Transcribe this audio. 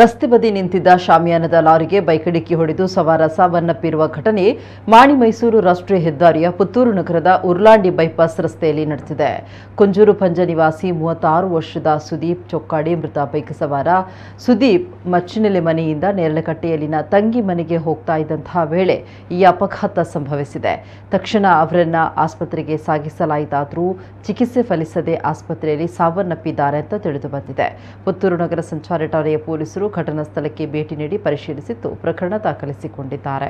ರಸ್ತೆ ಬದಿ ನಿಂತಿದ್ದ ಶಾಮಿಯಾನದ ಲಾರಿಗೆ ಬೈಕ್ ಡಿಕ್ಕಿ ಹೊಡೆದು ಸವಾರ ಸಾವನ್ನಪ್ಪಿರುವ ಘಟನೆ ಮಾಣಿ ಮೈಸೂರು ರಾಷ್ಟ್ರೀಯ ಹೆದ್ದಾರಿಯ ಪುತ್ತೂರು ನಗರದ ಉರ್ಲಾಂಡಿ ಬೈಪಾಸ್ ರಸ್ತೆಯಲ್ಲಿ ನಡೆದಿದೆ. ಕುಂಜೂರು ಪಂಜ ನಿವಾಸಿ 36 ವರ್ಷದ ಸುದೀಪ್ ಚೊಕ್ಕಾಡಿ ಮೃತ ಬೈಕ್ ಸವಾರ. ಸುದೀಪ್ ಮಚ್ಚಿನೆಲೆ ಮನೆಯಿಂದ ನೇರಳೆಕಟ್ಟೆಯಲ್ಲಿನ ತಂಗಿ ಮನೆಗೆ ಹೋಗ್ತಾ ಇದ್ದಂತಹ ವೇಳೆ ಈ ಅಪಘಾತ ಸಂಭವಿಸಿದೆ. ತಕ್ಷಣ ಅವರನ್ನ ಆಸ್ಪತ್ರೆಗೆ ಸಾಗಿಸಲಾಯಿತಾದರೂ ಚಿಕಿತ್ಸೆ ಫಲಿಸದೆ ಆಸ್ಪತ್ರೆಯಲ್ಲಿ ಸಾವನ್ನಪ್ಪಿದ್ದಾರೆ ಅಂತ ತಿಳಿದು ಬಂದಿದೆ. ಪುತ್ತೂರು ನಗರ ಸಂಚಾರ ಠಾಣೆಯ ಪೊಲೀಸರು ಘಟನಾ ಸ್ಥಳಕ್ಕೆ ಭೇಟಿ ನೀಡಿ ಪರಿಶೀಲಿಸಿದ್ದು ಪ್ರಕರಣ ದಾಖಲಿಸಿಕೊಂಡಿದ್ದಾರೆ.